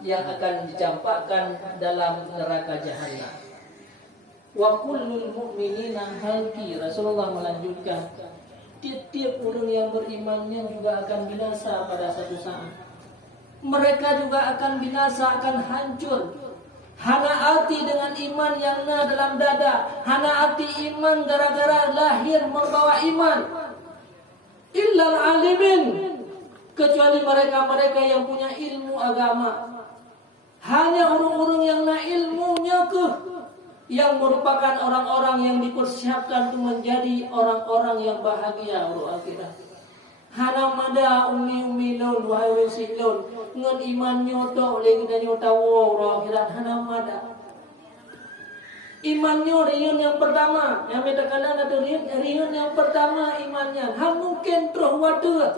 yang akan dicampakkan dalam neraka jahanam. Wa kullul mu'minina halki. Rasulullah melanjutkan, tiap-tiap orang yang berimannya juga akan binasa pada satu saat. Mereka juga akan binasa, akan hancur. Hana hati dengan iman yang na dalam dada. Hana hati iman gara-gara lahir membawa iman. Illal alimin, kecuali mereka-mereka yang punya ilmu agama. Hanya orang-orang yang na ilmunya yang merupakan orang-orang yang dipersiapkan untuk menjadi orang-orang yang bahagia untuk akhirat. Hana mada umi lon wahai wesi lon ngon iman nyoto lagi dan nyotawo orang akhirat hana mada. Imannya riun yang pertama, yang beda kanan ada riun yang pertama imannya. Han mungkin terus wadah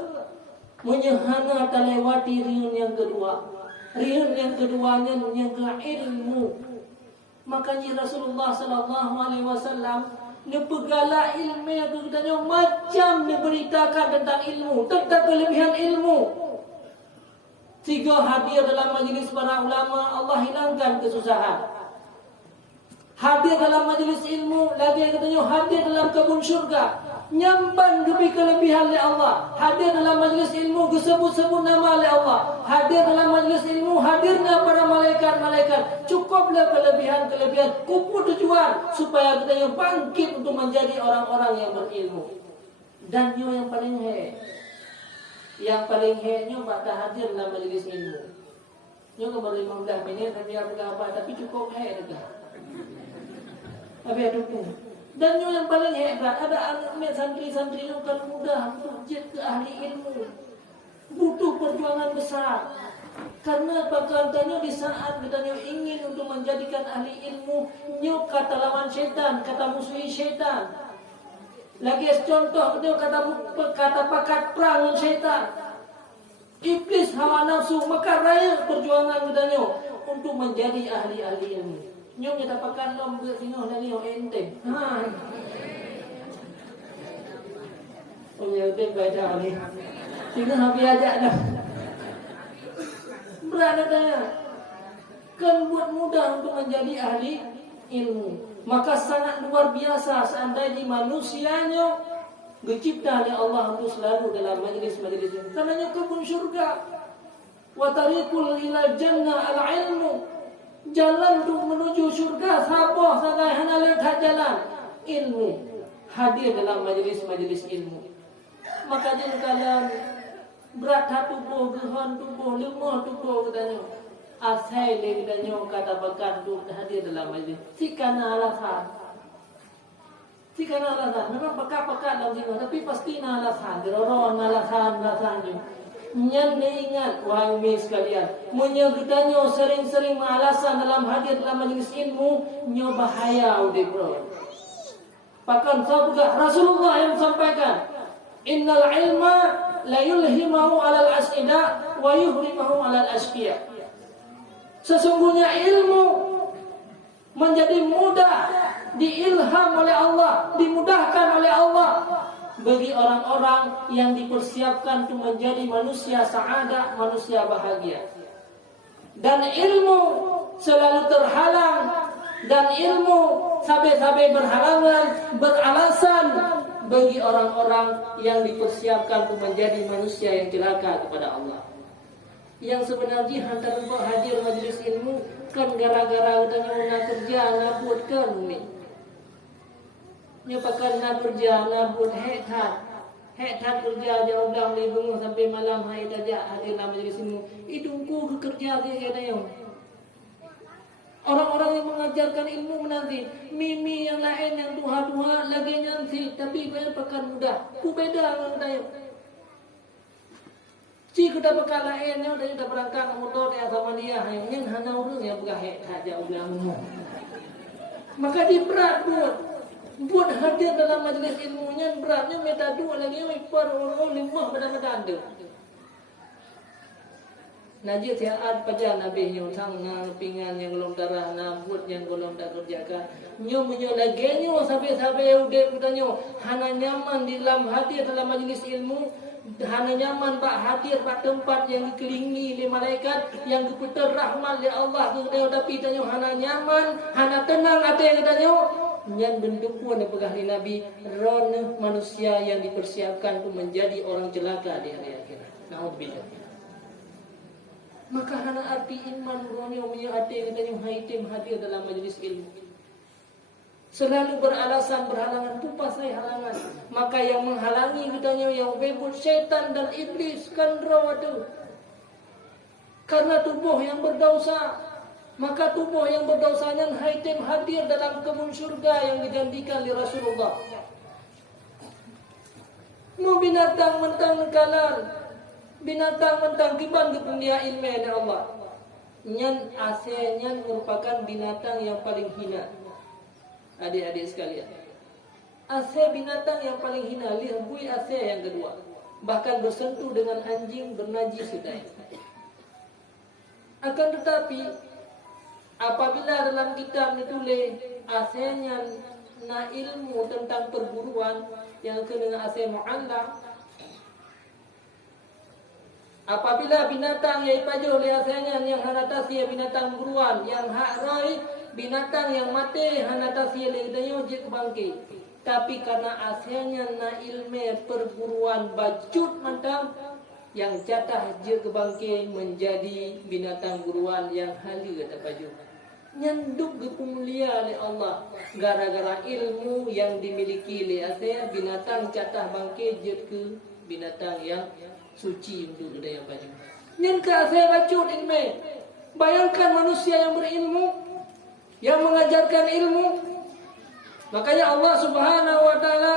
menyehana terlewati riun yang kedua. Riun yang keduanya yang ke ilmu. Makanya Rasulullah sallallahu alaihi wasallam nepegala ilmu yang katanya macam diberitakan tentang ilmu, tentang kelebihan ilmu. Tiga hadir dalam majlis para ulama, Allah hilangkan kesusahan. Hadir dalam majlis ilmu, lagi katanya hadir dalam kebun syurga. Nyamban lebih kelebihan oleh Allah. Hadir dalam majlis ilmu disebut-sebut nama oleh Allah. Hadir dalam majlis ilmu hadirnya para malaikat-malaikat. Cukuplah kelebihan-kelebihan kupu tujuan supaya kita yang bangkit untuk menjadi orang-orang yang berilmu. Dan yang paling he pada hadir dalam majlis ilmu. Nyo baru 15 minit tapi apa tapi cukup he dah. Tapi dukung. Dan yang paling hebat ada santri-santri yang bukan mudah untuk jadi ahli ilmu. Butuh perjuangan besar. Karena katanya di saat kita ingin untuk menjadikan ahli ilmu, nyo kata lawan syaitan, kata musuhi syaitan. Lagi contoh kata pakat perang dengan syaitan. Iblis hawa nafsu maka raya perjuangan kita untuk menjadi ahli-ahli ilmu. Nyong kita pakan lom ke sino dari enteng. Oh ya enteng baca ni. Sino habis ajak dah. Berada kan buat mudah untuk menjadi ahli ilmu. Maka sangat luar biasa seandainya manusianya dicipta oleh Allah untuk selalu dalam majlis-majlis ini. Karena kebun syurga. Wa tariqul ila jannah al-ilmu. Jalan untuk menuju surga siapa sangai hana lihat jalan ilmu. Hadir dalam majlis-majlis ilmu. Maka jadi kalian berat tubuh, gehan tubuh, lemah tubuh katanya. Asal dia katanya kata bakan tu hadir dalam majlis. Sikana alasan. Memang pekat-pekat dalam jiwa tapi pasti na alasan. Derorong alasan je. Nyan ingat wahai umi sekalian, munyo kita nyo sering-sering mengalasan dalam hadir dalam majlis ilmu, nyo bahaya udah bro. Bahkan sabda Rasulullah yang sampaikan, innal ilma la yulhimahu alal asida wa yuhrimahu alal asqiya. Sesungguhnya ilmu menjadi mudah diilham oleh Allah, dimudahkan oleh Allah bagi orang-orang yang dipersiapkan untuk menjadi manusia sa'adah, manusia bahagia. Dan ilmu selalu terhalang, dan ilmu sampai berhalangan, beralasan bagi orang-orang yang dipersiapkan untuk menjadi manusia yang celaka kepada Allah. Yang sebenarnya hantar hadir majlis ilmu kan gara-gara udahnya kerja ngabutkan ni. Nyepakan nak kerja, nak buat hektar kerja jauh belang dari bunga sampai malam hari saja hadir dalam majlis ilmu. Idungku ke kerja dia katanya. Orang-orang yang mengajarkan ilmu menanti mimi yang lain yang tuha-tuha lagi nyansi tapi banyak pekan mudah. Ku beda dengan saya. Si kita pekan lainnya udah kita berangkat motor dia sama dia hanya orang yang bukan hektar jauh belang. Maka dia berat buat hadir dalam majlis ilmunya beratnya minta dua lagi per orang lima pada ada. Najis tiaat pada Nabi nyo sang na pingan yang golong darah na buat yang golong dak kerjakan. Nyo lagi nyo sampai udah putanyo hana nyaman di dalam hadir dalam majlis ilmu hana nyaman bak hadir bak tempat yang dikelilingi oleh malaikat, yang diputar rahmat oleh Allah tu tapi tanya hana nyaman, hana tenang ada yang tanya nyan bentuk pun pegah ni Nabi ron manusia yang dipersiapkan untuk menjadi orang celaka di hari akhirat. Naudzubillah. Maka hana arti iman ronyo punya ada yang tanya haitim hadir dalam majlis ilmu. Selalu beralasan berhalangan, tu pasal halangan. Maka yang menghalangi katanya yang bebut syaitan dan iblis kan rawatu. Karena tubuh yang berdosa, maka tubuh yang berdosanya haitim hadir dalam kebun syurga yang dijanjikan oleh Rasulullah. Mau binatang mentang nekalan, binatang mentang kiban kependia ilmu dari Allah. Nyan asalnya merupakan binatang yang paling hina. Adik-adik sekalian, asal binatang yang paling hina, lihbui asal yang kedua. Bahkan bersentuh dengan anjing bernajis sudah. Akan tetapi apabila dalam kitab ditulis asalnya na ilmu tentang perburuan yang kena asal mu'allam, apabila binatang yang ipajo oleh asalnya yang hanatasi binatang buruan yang hak rai, binatang yang mati hanatasi oleh dayo je bangkit. Tapi karena asalnya na ilmu perburuan bajut mantang yang jatah je bangkit menjadi binatang buruan yang halu kata baju. Nyanduk kemulia oleh Allah gara-gara ilmu yang dimiliki oleh asal binatang jatah bangkit je ke binatang yang suci untuk daya baju. Nyen ke asal bajut ilmu. Bayangkan manusia yang berilmu, yang mengajarkan ilmu. Makanya Allah Subhanahu wa taala,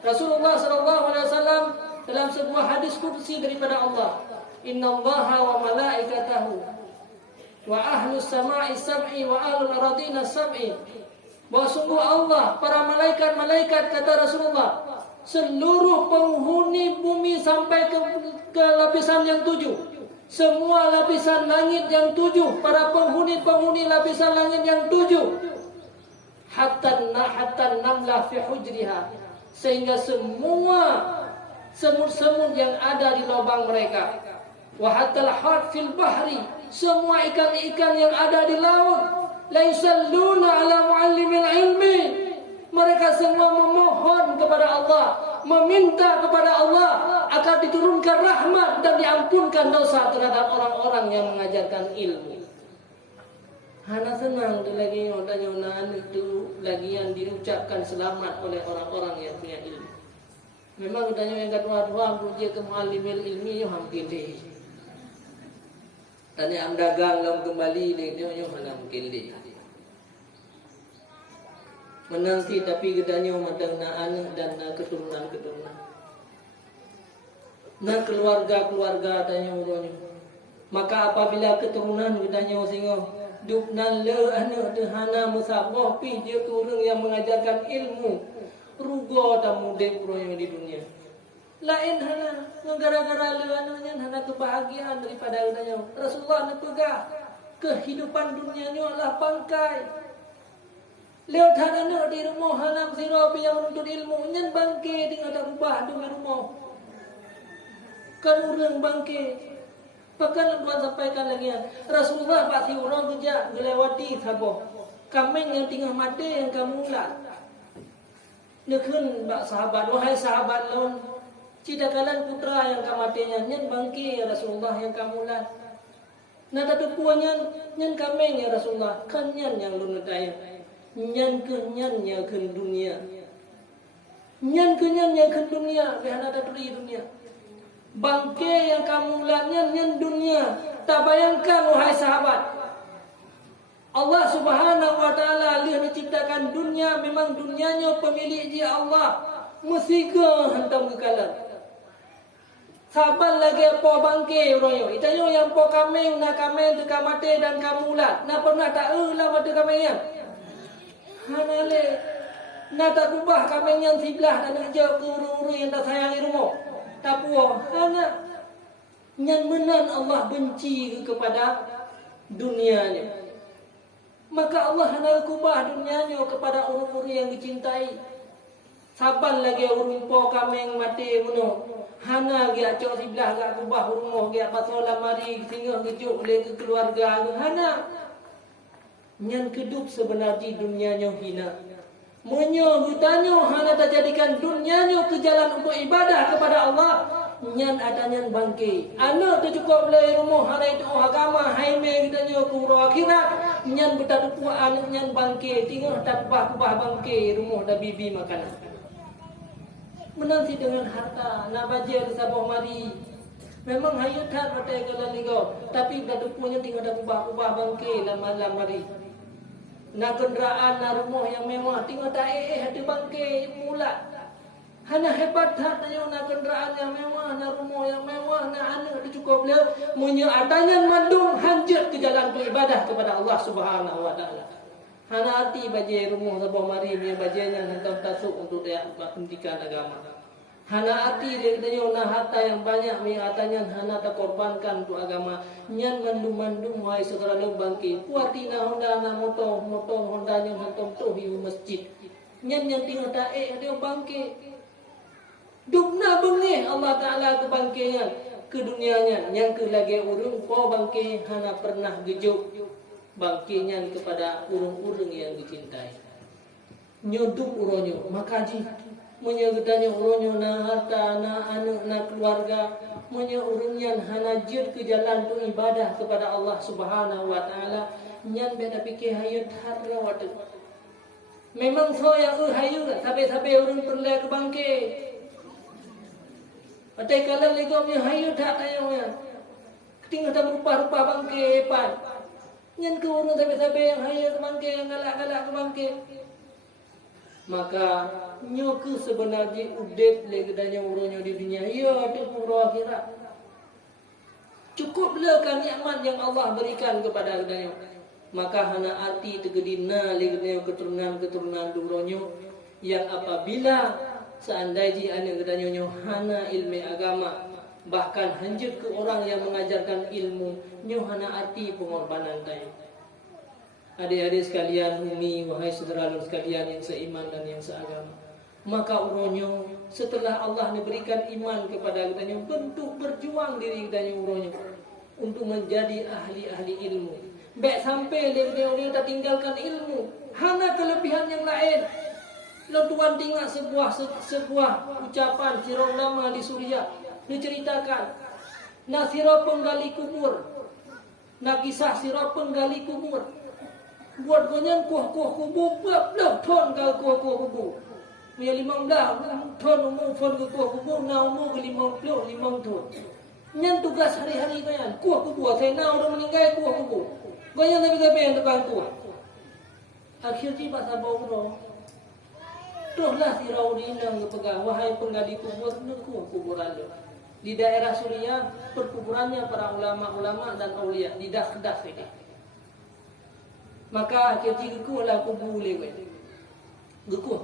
Rasulullah sallallahu alaihi wasallam dalam sebuah hadis qudsi daripada Allah, innallaha wa malaikatahu wa ahlus samai sab'i wa ahlul ardina sab'i. Bahwa sungguh Allah, para malaikat kata Rasulullah, seluruh penghuni bumi sampai ke lapisan yang 7. Semua lapisan langit yang 7, para penghuni lapisan langit yang 7, hatta namlah fi hujriha, sehingga semua semut-semut yang ada di lubang mereka, wa hatta al-hat fil bahri, semua ikan-ikan yang ada di laut, la yusalluna ala muallimil ilmi, mereka semua memohon kepada Allah, meminta kepada Allah agar diturunkan rahmat dan diampunkan dosa terhadap orang-orang yang mengajarkan ilmu. Hana senang tu lagi nyoda-nyonaan itu lagi yang diucapkan selamat oleh orang-orang yang punya ilmu. Memang katanya yang kedua-dua puji ke muallimil ilmi yo hampir deh. Tanya am dagang lam kembali dia yo mana mungkin deh. Menanti tapi gedanya matang na anak dan na keturunan. Na keluarga tanya uronya. Maka apabila keturunan gedanya singo duk nan le anak dehana musabah pi dia ke orang yang mengajarkan ilmu. Rugo tamu dek uronya di dunia. Lain hana gara-gara le anaknya hana kebahagiaan daripada gedanya. Rasulullah nak pegah kehidupan dunianya adalah pangkai. Lihat anak di rumah hanam siro yang menuntut ilmu nyen bangke dengan tak ubah di rumah. Kan orang bangke. Bahkan Tuhan sampaikan lagi Rasulullah pasti orang kerja melewati saboh. Kambing yang tinggal mati yang kamu lah. Nekun bak sahabat, wahai sahabat lawan, cita kalian putra yang kamatinya nyen bangke ya Rasulullah yang kamu lah. Nah tapi puannya nyen kambing ya Rasulullah kan nyen yang lunut ayam. Nyan kenyannya ke dunia. Nyan kenyannya ke dunia. Behana daturi dunia. Bangke yang kamu lihat nyan dunia. Tak bayangkan wahai sahabat. Allah Subhanahu wa taala dia menciptakan dunia, memang dunianya pemilik dia Allah. Mesti ke hantam kekalan. Saban lagi apa bangke royo. Itayo yang po kameng na kameng tu kamate dan kamulat. Na pernah tak lah mata kamengnya. Hanale na tak ubah kameng yang sebelah dan nak jauh ke uru-uru yang tak sayangi rumah. Tak puas. Hana nyan menan Allah benci kepada dunianya. Maka Allah hendak ubah dunianya kepada orang-orang yang dicintai. Saban lagi urung po kameng mati muno. Hana dia cok sebelah gak kubah rumah dia pasal lamari singgah kejuk oleh ke keluarga hana. Nyan kedup sebenarnya dunianya hina. Menyo hutanyo hana tak jadikan dunianya ke jalan untuk ibadah kepada Allah. Nyan adanya bangke. Anak tu cukup boleh rumah hana itu agama haime hutanyo kubur akhirat. Nyan betadu kuat anak nyan bangke. Tinggal tak kubah bangke rumah dah bibi makanan. Menanti dengan harta nak bajer sabah mari. Memang hayat tak patai galan ligau. Tapi betadu punya tinggal dah kubah bangke lama mari. Nak kenderaan, nak rumah yang mewah, tinggal tak hati bangke mula. Hana hebat tak nak kenderaan yang mewah, nak rumah yang mewah, nak anak itu cukup boleh. Munya adanya mandung hancur ke jalan beribadah kepada Allah Subhanahu Wa Taala. Hana hati bajai rumah sabah mari, punya bajainya hentam tasuk untuk dia pendidikan agama. Hana hati dia katanya nak harta yang banyak, punya hartanya hana tak korbankan untuk agama. Nyan mandum wahai saudara lu bangki. Kuatina Honda na motor Honda yang hentam tu hiu masjid. Nyan yang tinggal tak dia bangki. Dubna bengi Allah Taala ke bangkinya ke dunianya. Yang ke lagi urung ko bangki hana pernah gejuk bangkinya kepada urung-urung yang dicintai. Nyoduk uronyo makaji. Menyegedanya uronyo na harta, na anak, na keluarga. Menyurunyan hana jir ke jalan tu ibadah kepada Allah Subhanahu Wa Taala. Nyan beda fikir hayut harra watu. Memang so yang hayut sampai urun perle ke bangke. Atai kala lego mi hayut tak tayangnya. Tinggal tak rupa-rupa bangke hebat. Nyan ke urun sampai yang hayut ke bangke, yang galak-galak ke bangke. Maka nyoku sebenarnya udet legedanya uronyo di dunia. Ya, itu pura akhirat. Cukuplah kan nikmat yang Allah berikan kepada gedanya. Maka hana arti tegedina legedanya keturunan uronyo yang apabila seandainya anak gedanya hana ilmu agama, bahkan hancur ke orang yang mengajarkan ilmu, nyo hana arti pengorbanan tadi. Adik-adik sekalian, umi, wahai saudara sekalian yang seiman dan yang seagama. Maka uronyo setelah Allah memberikan iman kepada kita, bentuk berjuang diri kita uronyo untuk menjadi ahli-ahli ilmu. Baik sampai dia tak tinggalkan ilmu, hana kelebihan yang lain. Lalu Tuhan tinggal sebuah ucapan sirah ulama di Suriah diceritakan. Nah sirah penggali kubur, nah kisah sirah penggali kubur. Buat konyan kuah kubur, belah ton kau kuah kubur. Punya 15 ton umur ton ke kuah kubur, na umur ke 50 ton. Nyan tugas hari-hari konyan kuah kubur. Saya nak orang meninggal kuah kubur. Konyan tapi yang tukang kuah. Akhirnya bahasa bawah. Tuhlah si Raudin yang pegang wahai penggali kubur, kuah kuburan dia. Di daerah Suriah perkuburannya para ulama-ulama dan aulia di dak-dak ini. Maka akhirnya gekulah kubur lewat. Gekuh.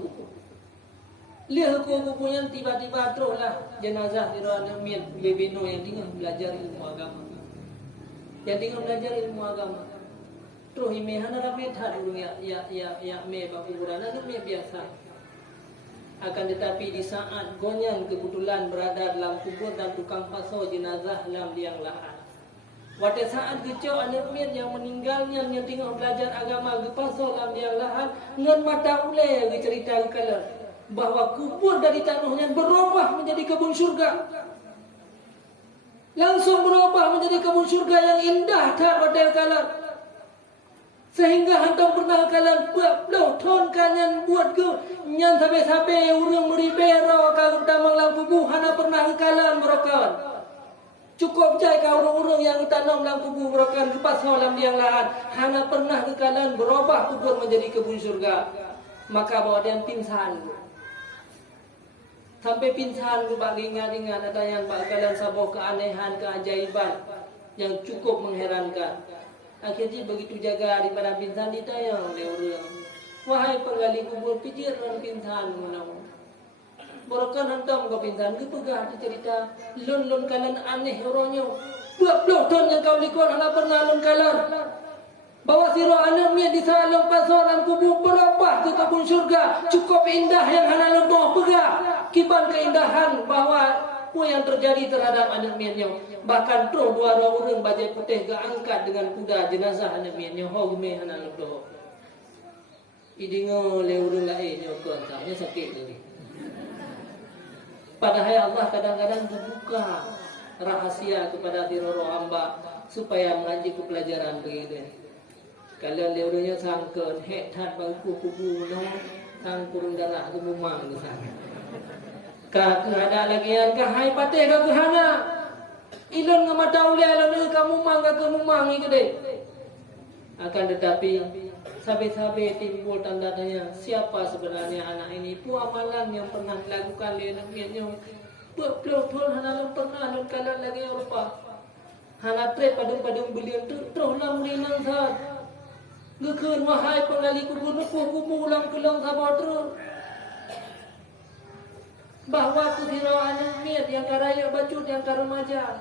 Lihat kuburnya tiba-tiba teruslah jenazah Fir'aun Amir Bebeno yang tinggal belajar ilmu agama. Yang tinggal belajar ilmu agama. Terus imehana ramai tak dulu ya me kuburan ada me biasa. Akan tetapi di saat gonyang kebetulan berada dalam kubur dan tukang paso jenazah dalam liang lahat. Pada saat kecil anak mir yang meninggalnya yang tinggal belajar agama gepasol dalam liang lahan ngan mata ulai cerita kala bahawa kubur dari tanahnya berubah menjadi kebun syurga. Langsung berubah menjadi kebun syurga yang indah tak pada kala. Sehingga hantam pernah kalian buat ton kalian buat ke nyan sampai urang meribero kalau tamang lam kubur hana pernah kalian merokan. Cukup jai kau orang-orang yang tanam dalam kubur merokan lepas dalam liang lahat hana pernah kalian berubah kubur menjadi kebun syurga. Maka bawa dia pingsan. Sampai pingsan bagi ingat-ingat ada yang kalian sabar keanehan, keajaiban yang cukup mengherankan. Akhirnya begitu jaga daripada pingsan ditayang oleh orang. Wahai penggali kubur, pijir dan pingsan menawa. Borokan hantam ke pingsan, kepegah cerita. Lun kalian aneh orangnya. 20 ton yang kau likor, anak pernah lun kalian. Bawa sirah anaknya di salam pasaran kubur berubah ke kebun syurga. Cukup indah yang hana lun doh pegah. Kiban keindahan bahawa apa yang terjadi terhadap anak miannya. Bahkan terus dua orang bajai putih keangkat dengan kuda jenazah anak miannya. Hogme anak ludoh. Idingo leurung lainnya kontaknya sakit lagi. Padahal Allah kadang-kadang terbuka rahasia kepada diroro hamba supaya mengaji ke pelajaran begitu. Kalian leurungnya sangkut hek tat bangku kubu no sang kurung darah ke mumang ke sana. Kah ada lagi yang kahai patih ke hana. Ilon ngamata ulia ilon ke mumang ke mumang itu deh. Akan tetapi sabe-sabe timbul tanda tanya siapa sebenarnya anak ini. Pu amalan yang pernah dilakukan oleh anak miannya. Betul-betul hana pernah dan kalian lagi Eropa. Hana trip padung-padung beliau terus lam rinang saat. Ngekun wahai penggali kubur kubu ulang kelang sabar terus. Bahwa kusirau anak miat yang karaya bacut yang karemaja.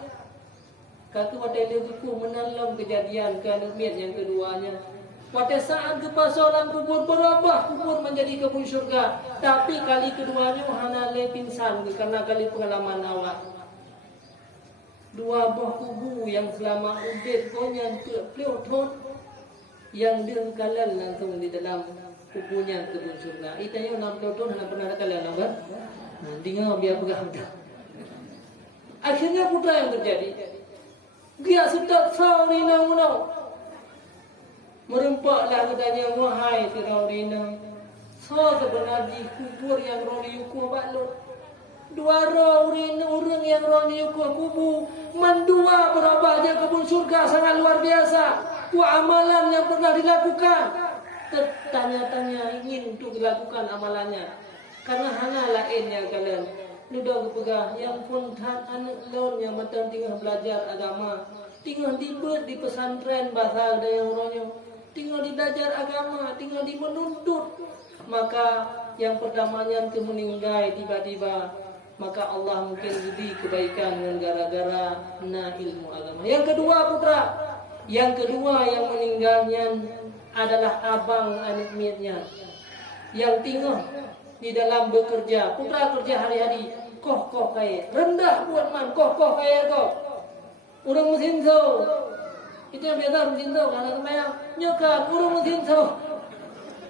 Kaki wadai leguku menalam kejadian ke anak miat yang keduanya. Pada saat kepasolan kubur berubah kubur menjadi kebun syurga. Tapi kali keduanya hana le pingsan karena kali pengalaman awak. Dua buah kubu yang selama ubed konyan ke pleutot yang dia kalian langsung di dalam kubunya kebun syurga. Itanya nak pleutot hana pernah kalian nampak? Tinggal biar pegang dah. Akhirnya putra yang terjadi. Dia sedap saurina munau. Merempaklah katanya wahai Firaunina. So sebenarnya kubur yang roni yuku balut. Dua orang yang roni yuku kubu. Mendua berubah je kebun surga sangat luar biasa. Wa amalan yang pernah dilakukan. Tertanya-tanya ingin untuk dilakukan amalannya. Karena hana lainnya kalian. Nudah kepegah yang pun anak laun yang matang tinggal belajar agama. Tinggal dibet di pesantren bahasa ada yang orangnya. Tinggal di belajar agama, tinggal di menuntut. Maka yang pertamanya itu meninggal tiba-tiba. Maka Allah mungkin jadi kebaikan dengan gara-gara ilmu agama. Yang kedua putra. Yang kedua yang meninggalnya adalah abang anak miatnya. Yang tinggal di dalam bekerja. Putra kerja hari-hari. Koh kaya. Rendah buat man. Koh kaya kau. Orang mesin so. Itu yang biasa mesin so. Karena semayang. Nyokan. Orang mesin so.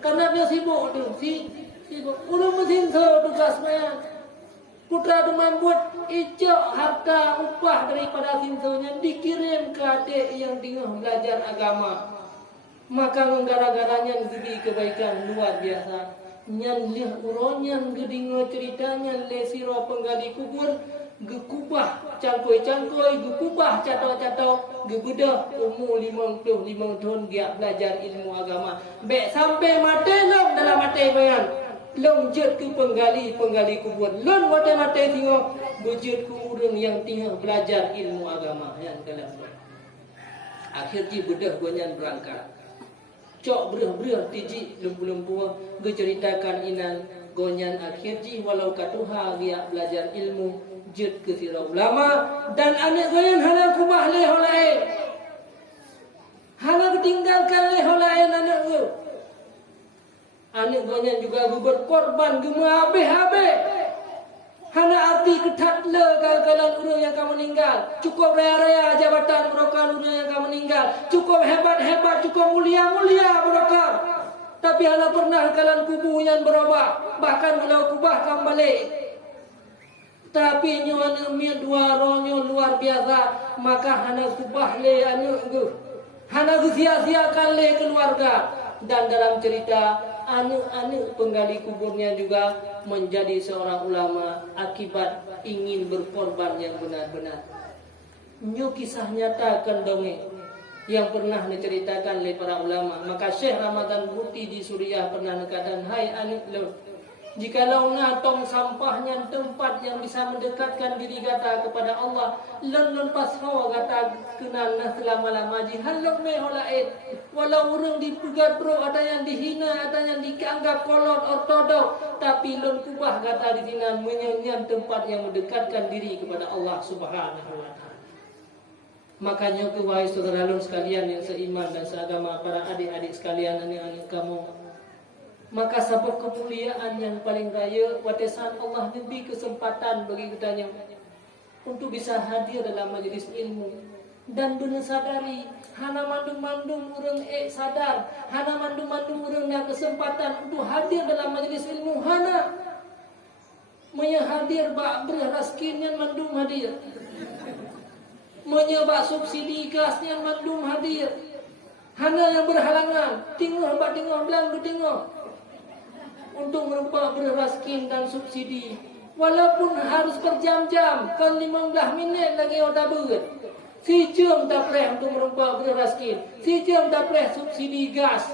Karena dia sibuk tu. Sibuk. Orang mesin so. Tugas semayang. Putra teman buat ijak harta upah daripada sinsonya. Dikirim ke adik yang tinggal belajar agama. Maka gara-garanya jadi kebaikan luar biasa. Nyan lih uronyan gedingo ceritanya le siro penggali kubur gekubah cangkoi gekubah catau gebedah umur 55 tahun dia belajar ilmu agama be sampai mati long dalam mati bayan long jet ke penggali kubur long mati tengok bujut ku urang yang tinggal belajar ilmu agama yang dalam akhirnya bedah gonyan berangkat cok berah tiji lembu-lembu berceritakan inan gonyan akhirji walau katuha dia belajar ilmu jut ke sira ulama dan anak gonyan hala kubah le holai hala ketinggalkan le holai anak go anak gonyan juga berkorban gema habis hana arti ketat le kalian urang yang kamu meninggal. Cukup raya-raya jabatan mereka urang yang kamu meninggal. Cukup hebat-hebat, cukup mulia-mulia mereka. Tapi hana pernah kalian kubu yang berubah. Bahkan kalau kubah kamu balik. Tapi nyonya mian dua ronyo luar biasa. Maka hana kubah le anu gu. Hana sia-siakan le keluarga. Dan dalam cerita anu penggali kuburnya juga menjadi seorang ulama akibat ingin berkorban yang benar-benar. Nyu kisah nyata kan dongeng yang pernah diceritakan oleh para ulama. Maka Syekh Ramadan Buti di Suriah pernah nekatan, hai anak lo, jikalau ngatong sampahnya tempat yang bisa mendekatkan diri kata kepada Allah, lon pas hawa kata kenal nah selama-lama jihalong meholaid. Walau orang dipegat bro, ada yang dihina, ada yang dianggap kolot ortodok, tapi lon kubah kata di sini menyanyian tempat yang mendekatkan diri kepada Allah Subhanahu wa taala. Makanya wahai saudara lon sekalian yang seiman dan seagama, para adik-adik sekalian, anak-anak kamu, maka sebuah kemuliaan yang paling raya pada saat Allah memberi kesempatan bagi kitanya untuk bisa hadir dalam majelis ilmu. Dan benar sadari, hana mandung-mandung urang sadar, hana mandung-mandung urang na kesempatan untuk hadir dalam majelis ilmu, hana hadir bak beraskin yang mandung hadir, bak subsidi gas yang mandung hadir, hana yang berhalangan, tinggal belang tinggal untuk merubah beraskin dan subsidi. Walaupun harus berjam-jam, kan 15 minit lagi udah berat. Si jam tak boleh untuk merubah beraskin, si jam tak boleh subsidi gas.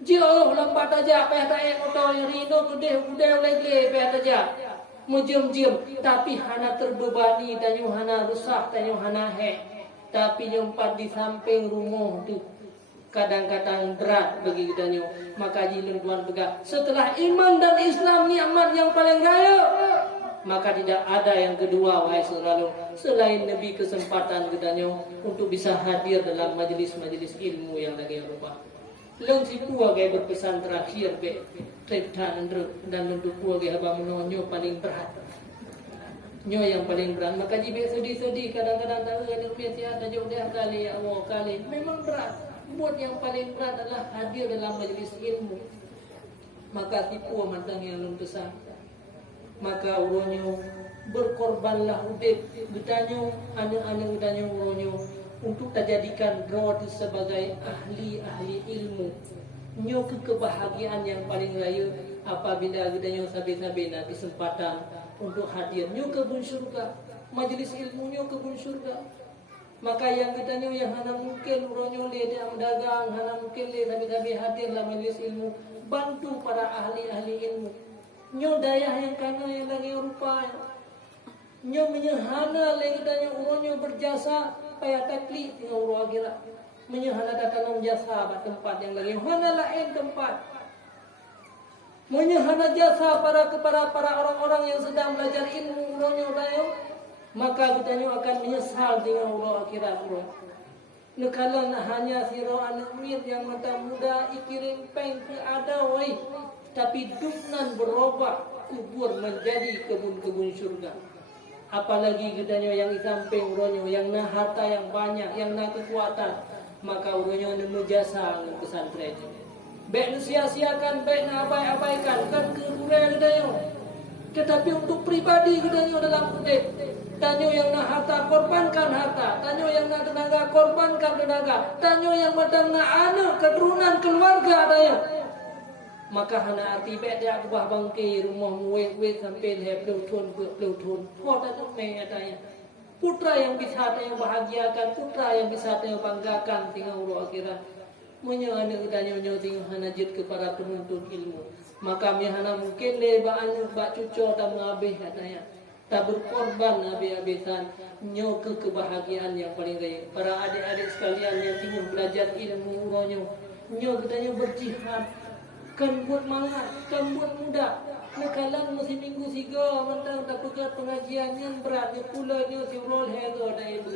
Jauh lambat aja, payah tak motor yang rino udah lagi payah aja. Menjam-jam, tapi hana terbebani dan yang hana rusak dan yang hana hek. Tapi yang empat di samping rumah tu kadang-kadang berat bagi kita nyo. Maka jilun tuan pegang. Setelah iman dan Islam nikmat yang paling raya, maka tidak ada yang kedua wahai saudara, selain Nabi kesempatan kita nyo untuk bisa hadir dalam majlis-majlis ilmu yang lagi rupa. Long si puah gaya berpesan terakhir be tretan dan untuk puah gaya abang menonyo paling berat. Nyo yang paling berat. Maka jibe sedih-sedih kadang-kadang tahu ada biasa ada jodoh kali ya Allah kali. Memang berat. Buat yang paling berat adalah hadir dalam majlis ilmu. Maka si puah mantang yang long pesan. Maka uronyo berkorbanlah udip gedanyo anak-anak gedanyo uronyo untuk terjadikan rod sebagai ahli-ahli ilmu. Nyo kebahagiaan yang paling raya apabila gedanyo sabi-sabi na kesempatan untuk hadir nyo ke bun syurga, majlis ilmu nyo ke bun syurga. Maka yang gedanyo yang hana mungkin uronyo le dia mendagang, hana mungkin le sabi-sabi hadir dalam majlis ilmu, bantu para ahli-ahli ilmu. Nyo daya yang kana yang lagi rupa, nyo menyehana lagi tanya uronyo berjasa payah takli dengan urang akhirat, menyehana datang jasa pada tempat yang lagi hana lain tempat, menyehana jasa kepada para orang-orang yang sedang belajar ilmu uronyo dayo, maka kita akan menyesal dengan urang akhirat urang. Nekalan hanya siro anak mir yang mata muda ikirim peng ke ada wai. Tapi duknan berubah kubur menjadi kebun-kebun syurga. Apalagi gedanya yang di samping uronyo, yang na harta yang banyak, yang na kekuatan, maka uronyo nemu jasa ke pesantren. Baik sia-siakan, baik na abai-abaikan, kan kerurai gedanya. Tetapi untuk pribadi gedanya dalam kutip, tanyo yang na harta korbankan harta, tanyo yang na tenaga korbankan tenaga, tanyo yang matang na anak keturunan keluarga adanya. Maka hana arti baik dia ubah bangkai rumah muwet sampai dia pelutun. Kau tak tahu mai adanya. Putra yang bisa dia bahagiakan, putra yang bisa dia banggakan tinggal urang akhirat. Munyo anak danyo tinggal hana jid kepada penuntut ilmu. Maka mi hana mungkin le ba anu ba cucu dan mengabih katanya. Tak berkorban habis-habisan nyo kebahagiaan yang paling raya. Para adik-adik sekalian yang tinggal belajar ilmu uronyo, nyo katanya berjihad. Kan buat mangat, kan buat muda. Nekalan masih minggu siga, mentang tak pegat pengajiannya beratnya pula dia si roll head ada ibu.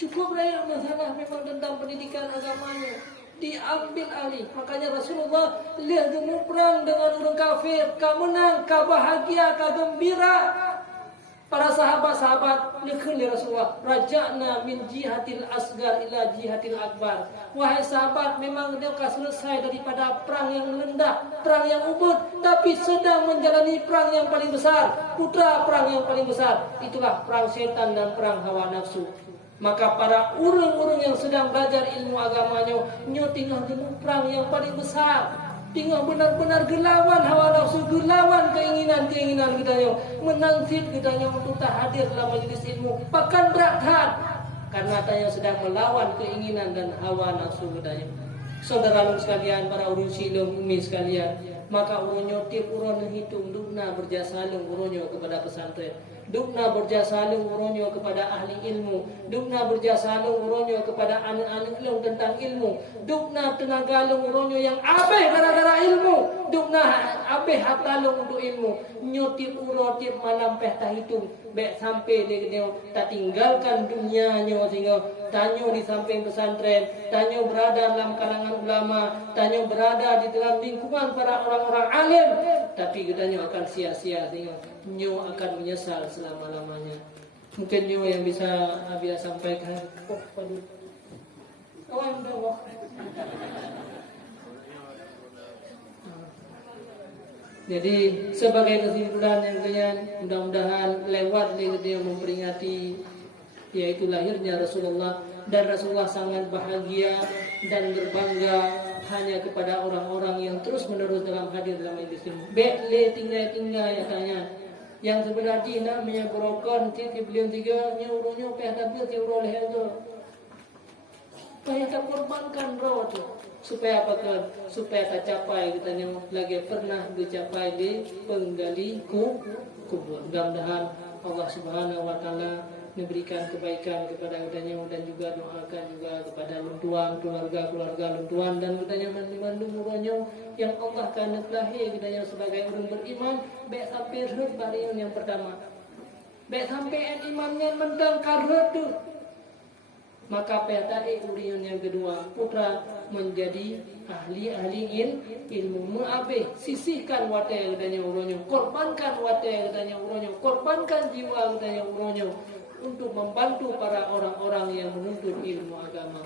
Cukup raya masalah memang tentang pendidikan agamanya diambil alih. Makanya Rasulullah lihat dulu perang dengan orang kafir, kau menang, kau bahagia, kau gembira. Para sahabat-sahabat nikah Rasulullah, raja'na min jihatil asgar ila jihatil akbar. Wahai sahabat, memang dia selesai daripada perang yang rendah, perang yang Uhud, tapi sedang menjalani perang yang paling besar, putra perang yang paling besar. Itulah perang setan dan perang hawa nafsu. Maka para urang-urang yang sedang belajar ilmu agamanya, nyo tinggal di perang yang paling besar. Tinggal benar-benar gelawan hawa nafsu, gelawan keinginan-keinginan kita yang menangsit kita yang untuk tak hadir dalam majlis ilmu. Bahkan berat hat karena tanya sedang melawan keinginan dan hawa nafsu kita yang. Saudara sekalian, para urun silum umi sekalian, maka urunyo tiap urun hitung dukna berjasa lung urunyo kepada pesantren. Dukna berjasa lung uronyo kepada ahli ilmu. Dukna berjasa lung uronyo kepada anak-anak lung tentang ilmu. Dukna tenaga lung uronyo yang abeh gara-gara ilmu. Dukna abeh harta lung untuk ilmu. Nyotip uro tiap malam peh tak hitung. Baik sampai dia tak tinggalkan dunianya sehingga Tanyo di samping pesantren, Tanyo berada dalam kalangan ulama, Tanyo berada di dalam lingkungan para orang-orang alim, tapi Tanyo akan sia-sia, Tanyo akan menyesal selama-lamanya. Mungkin Tanyo yang bisa Abia sampaikan. Jadi sebagai kesimpulan yang kalian, mudah-mudahan lewat yang memperingati yaitu lahirnya Rasulullah, dan Rasulullah sangat bahagia dan berbangga hanya kepada orang-orang yang terus-menerus dalam hadir dalam majlis ini. Bekle tinggal-tinggal ya tanya. Yang sebenarnya namanya berokon titip beliau tiga nyuruhnya pihak tiurol itu. Supaya tak korbankan rawat tu. Supaya apa kan? Supaya tak capai kita yang lagi pernah dicapai di penggali kubur. Mudah-mudahan Allah Subhanahu Wa Taala memberikan kebaikan kepada udanya dan juga doakan juga kepada luntuan keluarga luntuan dan udanya mandu muronyo yang Allah kanat lahir udanya sebagai orang beriman baik sampai rut barian yang pertama baik sampai imannya mendang karut tu maka petari urian yang kedua putra menjadi ahli ilmu mu'abih sisihkan watai udanya uronyo korbankan watai udanya uronyo korbankan jiwa udanya uronyo untuk membantu para orang-orang yang menuntut ilmu agama.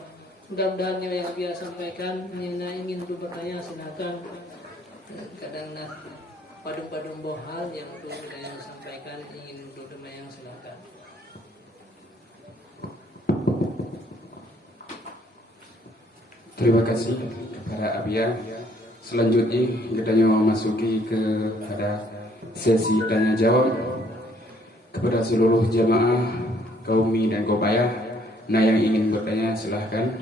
Mudah-mudahan yang dia sampaikan, ingin untuk bertanya silakan. Kadang padung-padung bohal yang untuk yang sampaikan ingin untuk yang silakan. Terima kasih kepada Abia. Selanjutnya kita memasuki kepada sesi tanya jawab kepada seluruh jamaah kaum Mi dan Kopayah. Nah yang ingin bertanya silahkan.